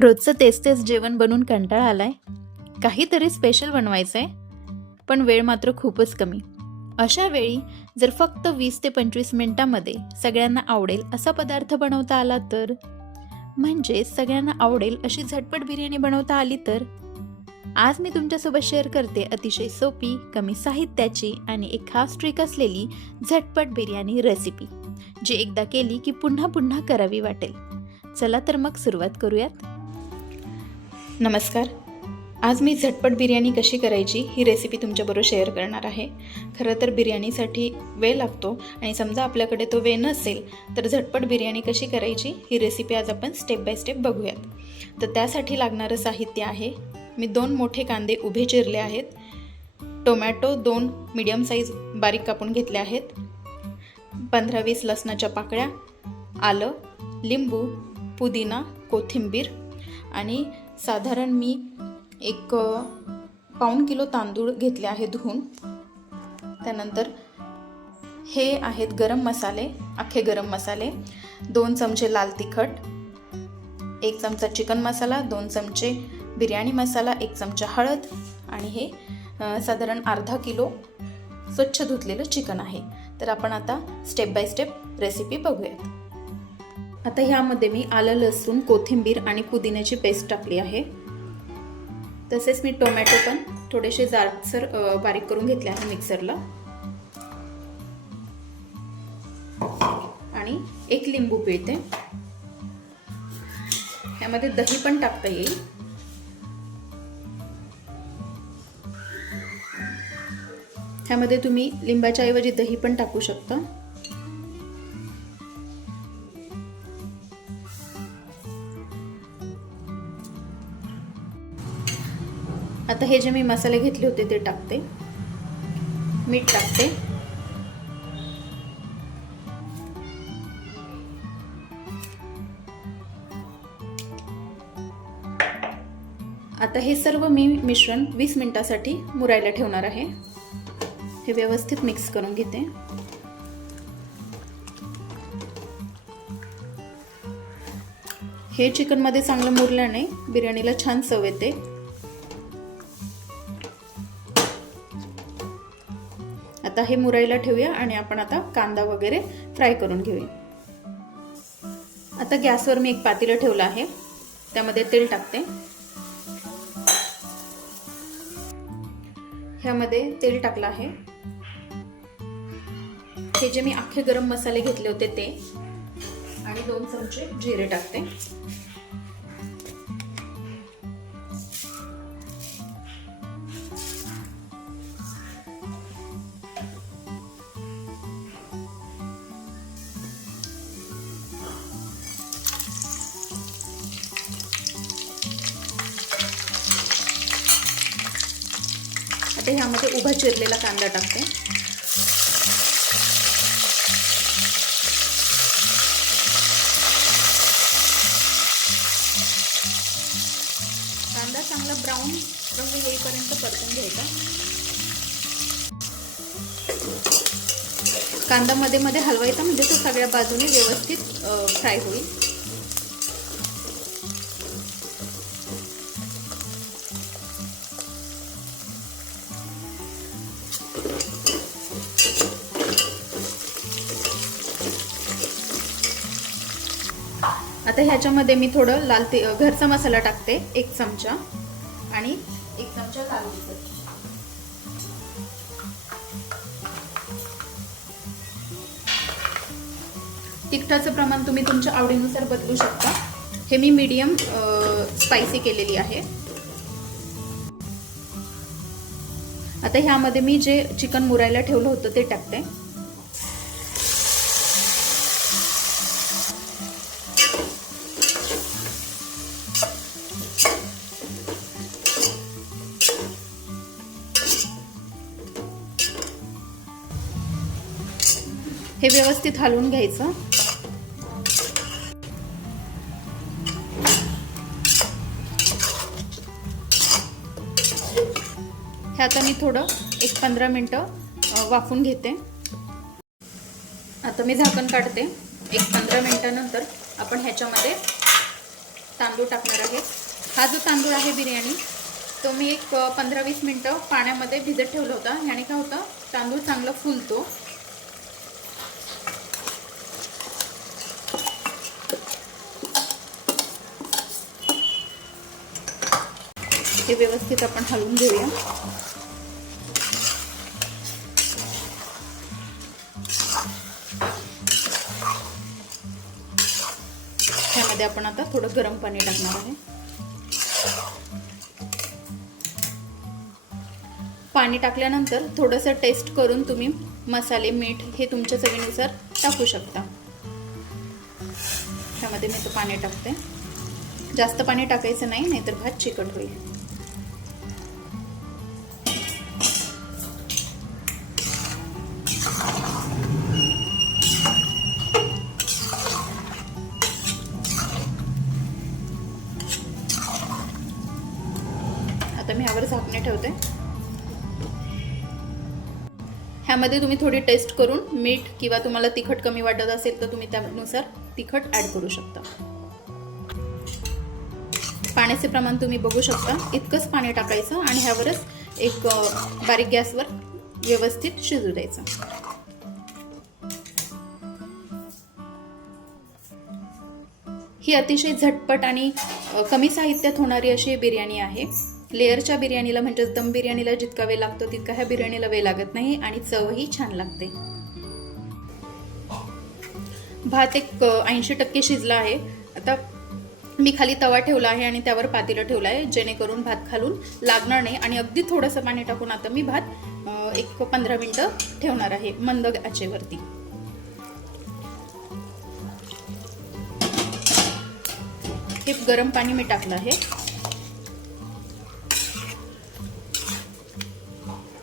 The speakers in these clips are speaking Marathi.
रोजचं तेच तेच जेवण बनवून कंटाळा आलाय. काहीतरी स्पेशल बनवायचंय, पण वेळ मात्र खूपच कमी. अशा वेळी जर फक्त 20 ते 25 मिनिटांमध्ये सगळ्यांना आवडेल असा पदार्थ बनवता आला तर, म्हणजे सगळ्यांना आवडेल अशी झटपट बिर्याणी बनवता आली तर, आज मी तुमच्यासोबत शेअर करते अतिशय सोपी, कमी साहित्याची आणि एक खास ट्रिक असलेली झटपट बिर्याणी रेसिपी, जी एकदा केली की पुन्हा पुन्हा करावी वाटेल. चला तर मग सुरुवात करूयात. नमस्कार. आज मी झटपट बिर्याणी कशी करायची ही रेसिपी तुमच्याबरोबर शेअर करणार आहे. खरं तर बिर्याणीसाठी वेळ लागतो आणि समजा आपल्याकडे तो वेळ नसेल तर झटपट बिर्याणी कशी करायची ही रेसिपी आज आपण स्टेप बाय स्टेप बघूयात. तर त्यासाठी लागणारं साहित्य आहे, मी 2 मोठे कांदे उभे चिरले आहेत, टोमॅटो 2 मीडियम साईज बारीक कापून घेतले आहेत, 15-20 लसणाच्या पाकळ्या, आलं, लिंबू, पुदिना, कोथिंबीर आणि साधारण मी एक पाऊण किलो तांदूळ घेतले आहे धुवून. त्यानंतर हे आहेत गरम मसाले, अख्खे गरम मसाले, 2 चमचे लाल तिखट, 1 चमचा चिकन मसाला, 2 चमचे बिर्याणी मसाला, 1 चमचा हळद आणि हे साधारण अर्धा किलो स्वच्छ धुतलेलं चिकन आहे. तर आपण आता स्टेप बाय स्टेप रेसिपी बघूयात. आता ह्यामध्ये मी आलं, लसूण, कोथिंबीर आणि पुदिन्याची पेस्ट टाकली आहे. तसेच मी टोमॅटो पण थोडेसे जाडसर बारीक करून घेतले आहे मिक्सरला. आणि 1 लिंबू पिळते. यामध्ये दही पण टाकता येईल. ह्यामध्ये तुम्ही लिंबाच्या ऐवजी दही पण टाकू शकता. आता हे जे मी मसाले घेतले होते ते टाकते, मीठ टाकते, आता हे सर्व मी मिश्रण 20 मिनिटांसाठी मुरायला ठेवणार आहे. हे व्यवस्थित मिक्स करून घेते. हे चिकन मध्ये चांगलं मुरल्याने बिर्याणीला छान चव येते. आता हे मुरायला ठेवूया आणि आपण आता कांदा वगैरे फ्राय करून घेऊया. आता गॅसवर मी एक पातेलं ठेवलं आहे, त्यामध्ये तेल टाकते. ह्यामध्ये तेल टाकलं आहे. हे जे मी अख्खे गरम मसाले घेतले होते ते आणि 2 चमचे जिरे टाकते. आता ह्यामध्ये उभा चिरलेला कांदा टाकते. कांदा चांगला ब्राऊन रंग येईपर्यंत परतून घ्यायचा. कांदा मध्ये मध्ये हलवायचा, म्हणजे तो सगळ्या बाजूने व्यवस्थित फ्राय होईल. आता ह्याच्यामध्ये मी थोडं घरचा मसाला टाकते, 1 चमचा आणि 1 चमचा लाल तिखट. तिखटाचं प्रमाण तुम्ही तुमच्या आवडीनुसार बदलू शकता. हे मी मीडियम स्पायसी केलेली आहे. आता ह्यामध्ये मी जे चिकन मुरायला ठेवलं होतं ते टाकते. हे व्यवस्थित हलवून घ्यायचं. हे आता मी थोडं 15 मिनिटं वाफून घेते. आता मी झाकण काढते. 15 मिनिटानंतर आपण ह्याच्यामध्ये तांदूळ टाकणार आहे। हा जो तांदूळ आहे बिर्याणी तो मी एक 15-20 मिनटं पाण्यामध्ये भिजत ठेवला होता। याने काय होतं, तांदूळ चांगला फुलतो। हे व्यवस्थित आपण हलवून घेऊया। त्यामध्ये आपण आता थोडं गरम पाणी टाकणार आहे। पाणी टाकल्यानंतर थोडंसं टेस्ट करून तुम्ही मसाले, मीठ हे तुमच्या चवीनुसार टाकू शकता। त्यामध्ये मी पाणी टाकते। जास्त पाणी टाकायचं नाही, नाहीतर भात चिकट होईल। आता मी यावर झाकणे ठेवते। ह्यामध्ये तुम्ही थोडी टेस्ट करून मीठ किंवा तुम्हाला तिखट कमी वाटत असेल तर तुम्ही त्यानुसार तिखट ॲड करू शकता। पाण्याचे प्रमाण तुम्ही बघू शकता, इतकंच पाणी टाकायचं आणि ह्यावरच एक बारीक गॅसवर व्यवस्थित शिजू द्यायचं। ही अतिशय झटपट आणि कमी साहित्यात होणारी अशी बिर्याणी आहे। लेअरच्या बिर्याणीला म्हणजे दम बिर्याणीला जितका वेळ लागतो तितका ह्या बिर्याणीला वेळ लागत नाही आणि चवही छान लागते। भात एक 80% शिजला आहे। आता मी खाली तवा ठेवला आहे आणि त्यावर पातेलं ठेवलं आहे, जेणेकरून भात खालून लागणार नाही। आणि अगदी थोडंसं पाणी टाकून आता मी भात एक 15 मिनिटं ठेवणार आहे मंद आचेवरती। हे गरम पाणी मी टाकलं आहे।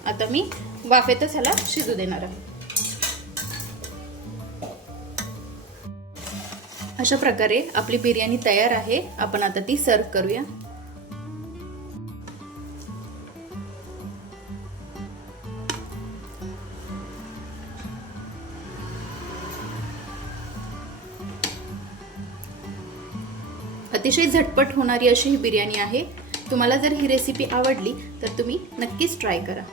आता मी वाफेतच ह्याला शिजू देणार आहे। अशा प्रकारे आपली बिर्याणी तयार आहे। आपण आता ती सर्व करूया। अतिशय झटपट होणारी अशी ही बिर्याणी आहे। तुम्हाला जर ही रेसिपी आवडली तर तुम्ही नक्कीच ट्राय करा।